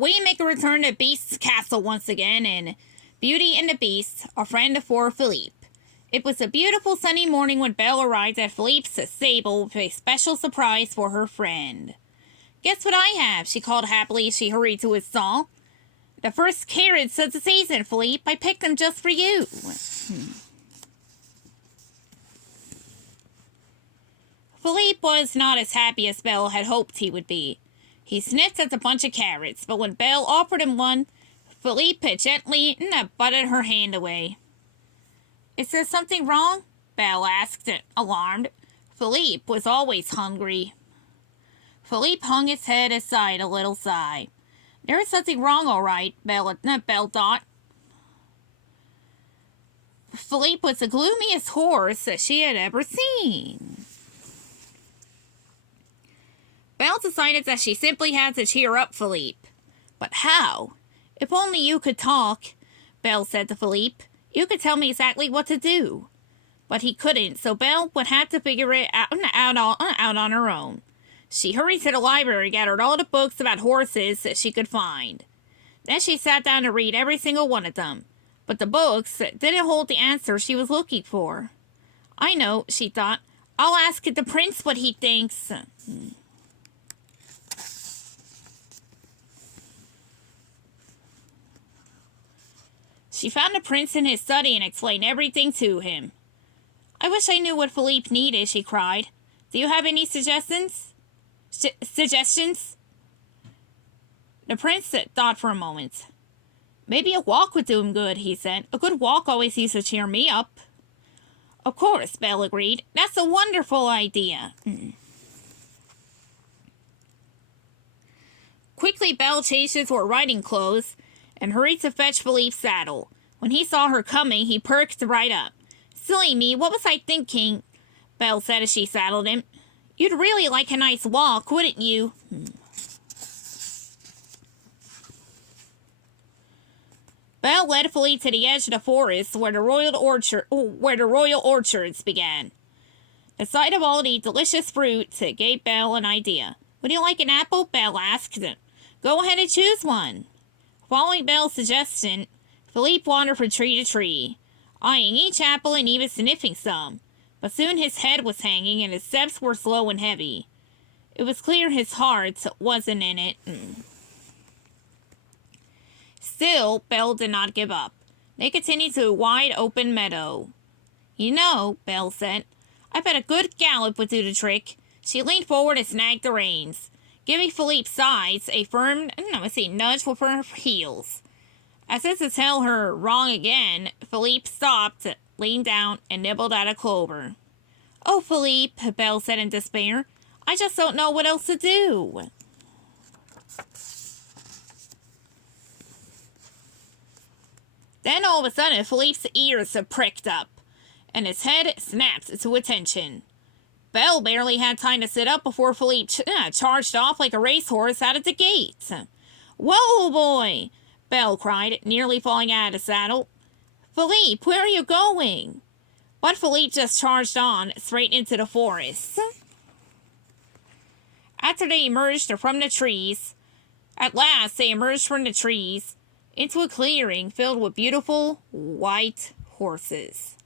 we make a return to Beast's castle once again in Beauty and the Beast, a friend for Phillipe. It was a beautiful sunny morning when Belle arrived at Phillipe's stable with a special surprise for her friend. "Guess what I have?" she called happily as she hurried to his stall. "The first carrots of the season, Phillipe. I picked them just for you." Phillipe was not as happy as Belle had hoped he would be. He sniffed at the bunch of carrots, but when Belle offered him one, Phillipe gently butted her hand away. "Is there something wrong?" Belle asked, alarmed. Phillipe was always hungry. Phillipe hung his head aside a little sigh. "There is something wrong, all right," Belle thought. Phillipe was the gloomiest horse that she had ever seen. Belle decided that she simply had to cheer up Phillipe. But how? "If only you could talk," Belle said to Phillipe. "You could tell me exactly what to do." But he couldn't, so Belle would have to figure it out on her own. She hurried to the library and gathered all the books about horses that she could find. Then she sat down to read every single one of them. But the books didn't hold the answer she was looking for. "I know," she thought. "I'll ask the prince what he thinks." She found the prince in his study and explained everything to him. "I wish I knew what Phillipe needed," she cried. "Do you have any suggestions?" Suggestions? The prince thought for a moment. "Maybe a walk would do him good," he said. "A good walk always used to cheer me up." "Of course," Belle agreed. "That's a wonderful idea." Quickly, Belle changed into her riding clothes and hurried to fetch Phillipe's saddle. When he saw her coming, he perked right up. "Silly me, what was I thinking?" Belle said as she saddled him. "You'd really like a nice walk, wouldn't you?" Belle led Phillipe to the edge of the forest where the royal orchards began. The sight of all the delicious fruit gave Belle an idea. "Would you like an apple?" Belle asked. "Go ahead and choose one." Following Belle's suggestion, Phillipe wandered from tree to tree, eyeing each apple and even sniffing some. But soon his head was hanging and his steps were slow and heavy. It was clear his heart wasn't in it. Still, Belle did not give up. They continued to a wide open meadow. "You know," Belle said, "I bet a good gallop would do the trick." She leaned forward and snagged the reins, giving Phillipe's sides a firm, nudge with her heels. As if to tell her wrong again, Phillipe stopped, leaned down, and nibbled at a clover. "Oh, Phillipe," Belle said in despair, "I just don't know what else to do." Then all of a sudden, Phillipe's ears pricked up, and his head snapped to attention. Belle barely had time to sit up before Phillipe charged off like a racehorse out of the gate. "Whoa, boy!" Belle cried, nearly falling out of the saddle. "Phillipe, where are you going?" But Phillipe just charged on, straight into the forest. At last they emerged from the trees into a clearing filled with beautiful wild horses.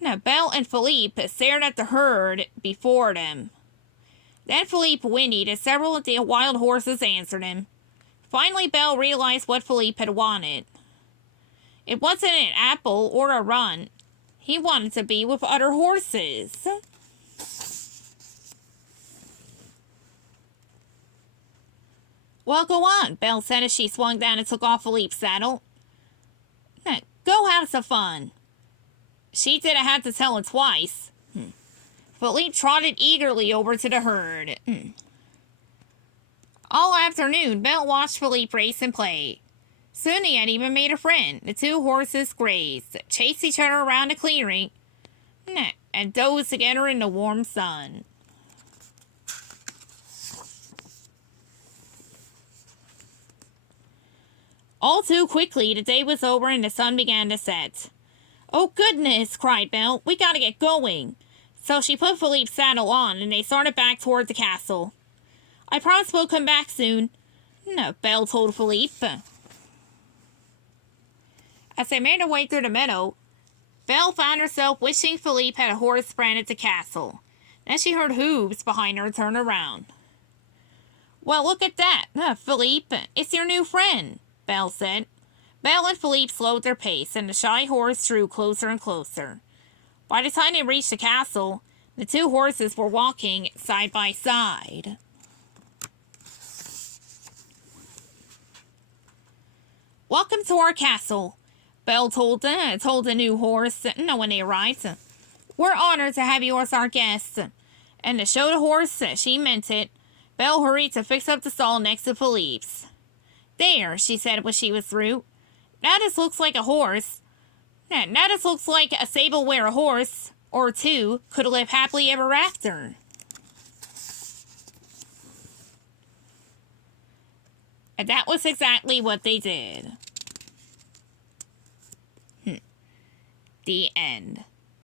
Now, Belle and Phillipe stared at the herd before them. Then Phillipe whinnied and several of the wild horses answered him. Finally, Belle realized what Phillipe had wanted. It wasn't an apple or a run. He wanted to be with other horses. "Well, go on," Belle said as she swung down and took off Phillipe's saddle. "Go have some fun." She didn't have to tell him twice. Phillipe trotted eagerly over to the herd. All afternoon, Belle watched Phillipe race and play. Soon he had even made a friend. The two horses grazed, chased each other around the clearing, and dozed together in the warm sun. All too quickly, the day was over and the sun began to set. "Oh, goodness," cried Belle. "We gotta get going." So she put Phillipe's saddle on, and they started back toward the castle. I promise we'll come back soon, no, Belle told Phillipe. As they made their way through the meadow, Belle found herself wishing Phillipe had a horse branded to castle. Then she heard hooves behind her turn around. Well, look at that, Phillipe. It's your new friend, Belle said. Belle and Phillipe slowed their pace, and the shy horse drew closer and closer. By the time they reached the castle, the two horses were walking side by side. Welcome to our castle, Belle told the new horse when they arrived. We're honored to have you as our guest. And to show the horse she meant it, Belle hurried to fix up the stall next to Phillipe's. There, she said when she was through. Now this looks like a horse. Now this looks like a stable where a horse, or two, could live happily ever after. And that was exactly what they did. The end.